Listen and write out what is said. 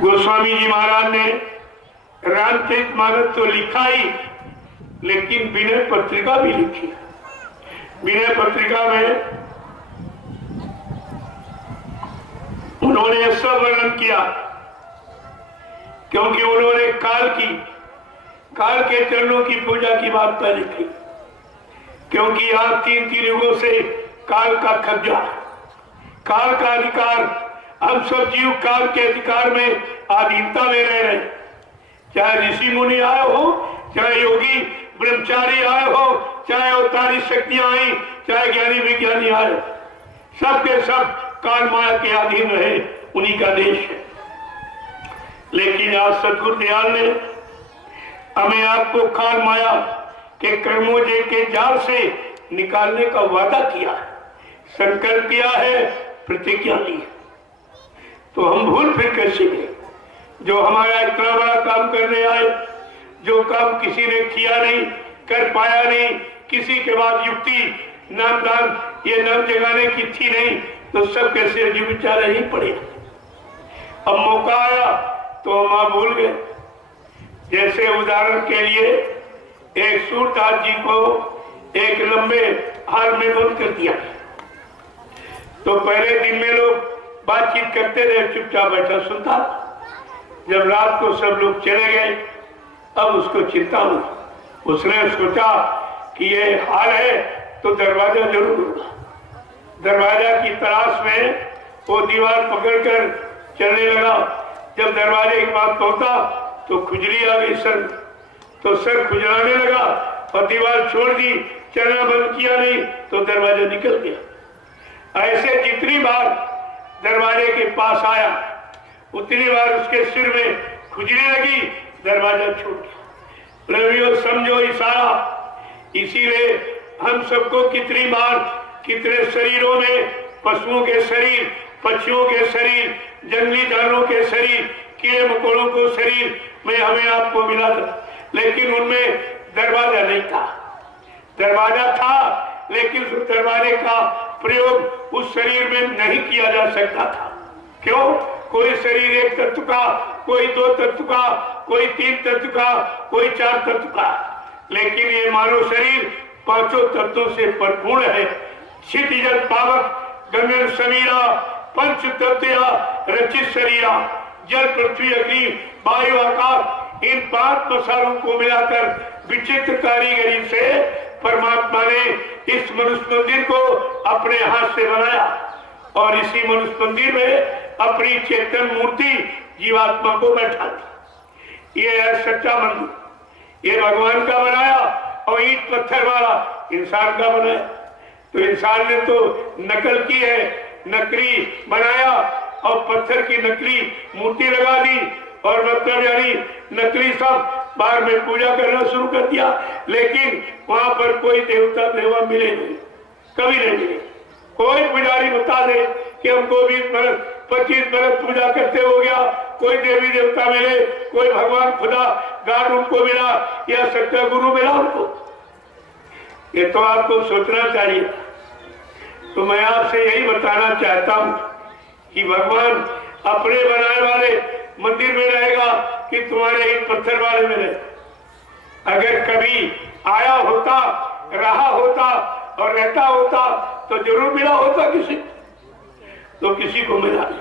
गोस्वामी जी महाराज ने रामचरितमानस तो लिखा ही, लेकिन विनय पत्रिका भी लिखी। विनय पत्रिका में उन्होंने सब वर्णन किया, क्योंकि उन्होंने काल के चरणों की पूजा की बात पहले की, क्योंकि आज तीन युगों से काल का कब्जा, काल का अधिकार, हम सब जीव काल के अधिकार में अधीनता में रह रहे। चाहे ऋषि मुनि आए हो, चाहे योगी ब्रह्मचारी आए हो, चाहे अवतारी शक्तियां आई, चाहे ज्ञानी विज्ञानी आए, सबके सब काल माया के अधीन रहे, उन्हीं का देश है। लेकिन आज सदगुरु दयाल ने हमें आपको काल माया के कर्मों के जाल से निकालने का वादा किया है, संकल्प किया है, प्रतिज्ञा ली है। तो हम भूल फिर कैसे गए? जो हमारा इतना बड़ा काम करने आए, जो काम किसी ने किया नहीं, कर पाया नहीं, किसी के बाद युक्ति नामदान ये नाम जगाने की थी नहीं, तो सब कैसे अजीब विचार ही पड़े। अब मौका आया तो हम आप भूल गए। जैसे उदाहरण के लिए एक सूरदास जी को एक लंबे हार में बंद कर दिया, तो पहले दिन में लोग बातचीत करते रहे, चुपचाप बैठा सुनता। जब रात को सब लोग चले गए, अब उसको चिंता हुई। उसने सोचा कि ये हाल है तो दरवाजा जरूर होगा। दरवाजा की तलाश में वो दीवार पकड़कर चलने लगा। जब दरवाजे के पास पहुंचा तो खुजली आ गई सर, तो सर खुजलाने लगा और दीवार छोड़ दी, चलना बंद किया नहीं तो दरवाजा निकल गया। ऐसे जितनी बार दरवाजे के पास आया, उतनी बार उसके सिर में खुजली लगी, दरवाजा छूट गया। रवियो समझो इशारा। इसीलिए हम सबको कितनी बार कितने शरीरों में, पशुओं के शरीर, पक्षियों के शरीर, जंगली जानवरों के शरीर, कीड़े मकोड़ों को शरीर में हमें आपको मिला था, लेकिन उनमें दरवाजा नहीं था। दरवाजा था, लेकिन उस दरवाजे का प्रयोग उस शरीर में नहीं किया जा सकता था। क्यों? कोई शरीर एक तत्व का, कोई दो तत्व का, कोई तीन तत्व का, कोई चार तत्व का, लेकिन ये मानव शरीर पांचों तत्वों से परिपूर्ण है। क्षितिज पावक गगन समीरा पंच तत्व रचित शरीरा, जल पृथ्वी अग्नि वायु आकाश, इन पांच मसालों को मिलाकर विचित्र कारीगरी से परमात्मा ने इस मनुष्य मंदिर को अपने हाथ से बनाया और इसी मनुष्य मंदिर में अपनी चेतन मूर्ति जीवात्मा को बैठा दी। ये है सच्चा मंदिर। ये भगवान का बनाया और ईंट पत्थर वाला इंसान का बनाया। तो इंसान ने तो नकल की है, नकली बनाया और पत्थर की नकली मूर्ति लगा दी, और मतलब यानी नकली सब बाहर में पूजा करना शुरू कर दिया। लेकिन वहां पर कोई देवता देवा मिले नहीं, कभी नहीं मिले। कोई पुजारी बता दे कि हमको 20 बरस 25 बरस पूजा करते हो गया, कोई देवी देवता मिले, कोई भगवान खुदा गाड उनको मिला या सच्चा गुरु मिला उनको? ये तो आपको सोचना चाहिए। तो मैं आपसे यही बताना चाहता हूं कि भगवान अपने बनाने वाले मंदिर में रहेगा कि तुम्हारे ईंट पत्थर वाले में रहे? अगर कभी आया होता, रहा होता और रहता होता तो जरूर मिला होता किसी, तो किसी को मिला नहीं।